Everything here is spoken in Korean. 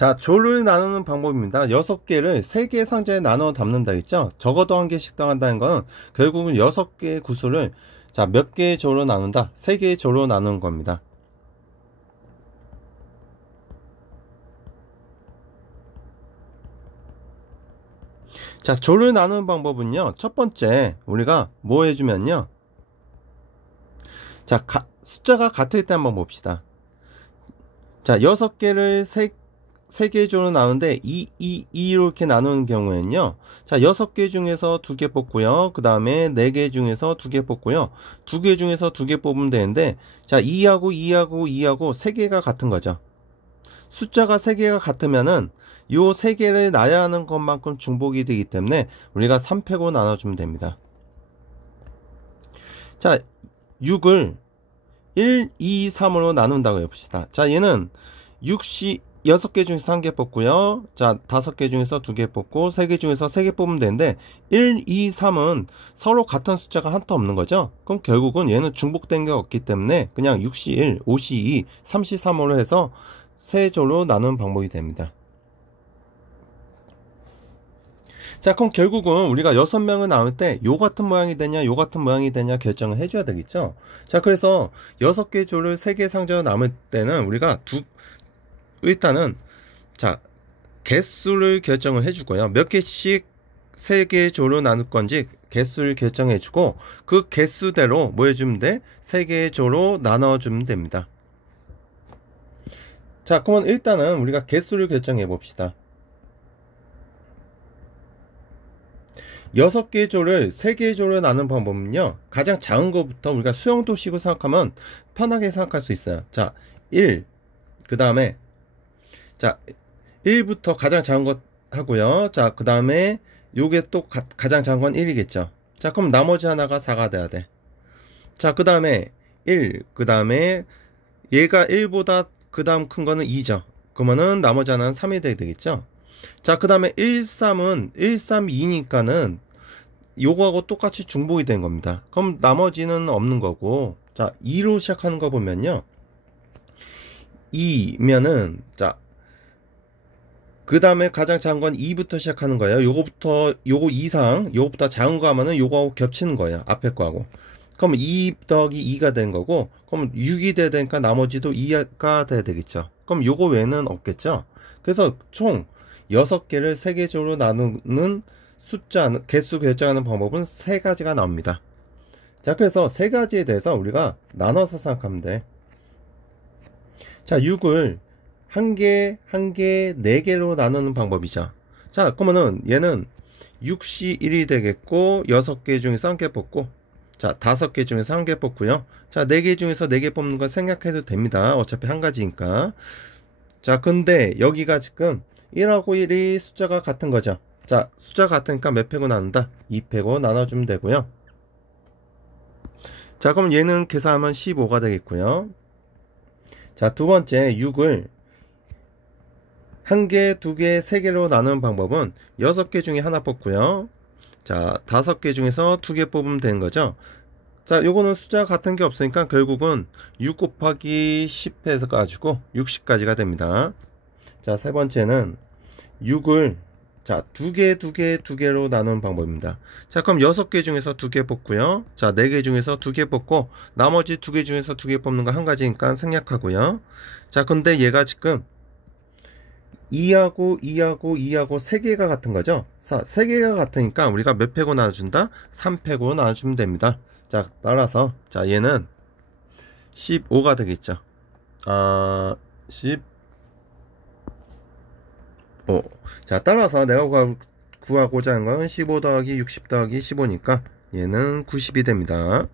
자, 조를 나누는 방법입니다. 6개를 3개의 상자에 나눠 담는다 했죠. 적어도 한 개씩 당한다는 건 결국은 6개의 구수를 자, 몇 개의 조로 나눈다? 3개의 조로 나누는 겁니다. 자, 조를 나누는 방법은요, 첫 번째 우리가 뭐 해주면요, 자, 숫자가 같을 때 한번 봅시다. 자, 6개를 3개 조로 나누는데 2 이렇게 나누는 경우에는요, 자, 6개 중에서 2개 뽑고요, 그 다음에 4개 중에서 2개 뽑고요, 2개 중에서 2개 뽑으면 되는데, 자, 2하고 3개가 같은 거죠. 숫자가 3개가 같으면은 요 3개를 나야 하는 것만큼 중복이 되기 때문에 우리가 3팩으로 나눠주면 됩니다. 자, 6을 1, 2, 3으로 나눈다고 해봅시다. 자, 얘는 6개 중에서 1개 뽑고요. 자, 5개 중에서 2개 뽑고 3개 중에서 3개 뽑으면 되는데 1, 2, 3은 서로 같은 숫자가 하나도 없는 거죠. 그럼 결국은 얘는 중복된 게 없기 때문에 그냥 6시 1, 5시 2, 3시 3으로 해서 3조로 나누는 방법이 됩니다. 자, 그럼 결국은 우리가 6명을 나눌 때 요 같은 모양이 되냐 요 같은 모양이 되냐 결정을 해줘야 되겠죠. 자, 그래서 6개 조를 3개 상자로 나눌 때는 우리가 일단은 자, 개수를 결정을 해주고요, 몇 개씩 3개 조로 나눌 건지 개수를 결정해 주고 그 개수대로 뭐 해주면 돼? 3개 조로 나눠주면 됩니다. 자, 그러면 일단은 우리가 개수를 결정해 봅시다. 6개 조를 3개 조로 나눈 방법은요, 가장 작은 것부터 우리가 수용도식으로 생각하면 편하게 생각할 수 있어요. 자, 1, 그 다음에 자, 1부터 가장 작은 것 하고요. 자, 그 다음에 요게 또 가장 작은 건 1이겠죠. 자, 그럼 나머지 하나가 4가 돼야 돼. 자, 그 다음에 1, 그 다음에 얘가 1보다 그 다음 큰 거는 2죠. 그러면은 나머지 하나는 3이 돼야 되겠죠. 자, 그 다음에 1, 3은 1, 3, 2니까는 요거하고 똑같이 중복이 된 겁니다. 그럼 나머지는 없는 거고, 자, 2로 시작하는 거 보면요, 2면은 자, 그 다음에 가장 작은 건 2부터 시작하는 거예요. 요거 이상, 요거보다 작은 거 하면은 요거하고 겹치는 거예요, 앞에 거하고. 그럼 2 더하기 2가 된 거고, 그럼 6이 돼야 되니까 나머지도 2가 돼야 되겠죠. 그럼 요거 외에는 없겠죠. 그래서 총 6개를 3개 조로 나누는 개수 결정하는 방법은 3가지가 나옵니다. 자, 그래서 3가지에 대해서 우리가 나눠서 생각하면 돼. 자, 6을 한 개, 4개로 나누는 방법이죠. 자, 그러면은 얘는 6시 1이 되겠고, 6개 중에서 1개 뽑고, 자, 5개 중에서 1개 뽑고요. 자, 4개 중에서 4개 뽑는 거 생각해도 됩니다. 어차피 한 가지니까. 자, 근데 여기가 지금 1하고 1이 숫자가 같은 거죠. 자, 숫자가 같으니까 몇 팩으로 나눈다? 2팩으로 나눠주면 되고요. 자, 그럼 얘는 계산하면 15가 되겠고요. 자, 두 번째 6을 1개, 2개, 3개로 나누는 방법은 6개 중에 하나 뽑고요. 자, 5개 중에서 2개 뽑으면 되는 거죠. 자, 요거는 숫자가 같은 게 없으니까 결국은 6 곱하기 10 해서 가지고 60까지가 됩니다. 자, 세 번째는 6을 자, 2개로 나누는 방법입니다. 자, 그럼 6개 중에서 2개 뽑고요. 자, 4개 중에서 2개 뽑고 나머지 2개 중에서 2개 뽑는 거 한 가지니까 생략하고요. 자, 근데 얘가 지금 2하고 3개가 같은 거죠. 자, 3개가 같으니까 우리가 몇 팩으로 나눠준다? 3팩으로 나눠주면 됩니다. 자, 따라서 자, 얘는 15가 되겠죠. 15. 자, 따라서 내가 구하고자 하는 건 15 더하기 60 더하기 15니까 얘는 90이 됩니다.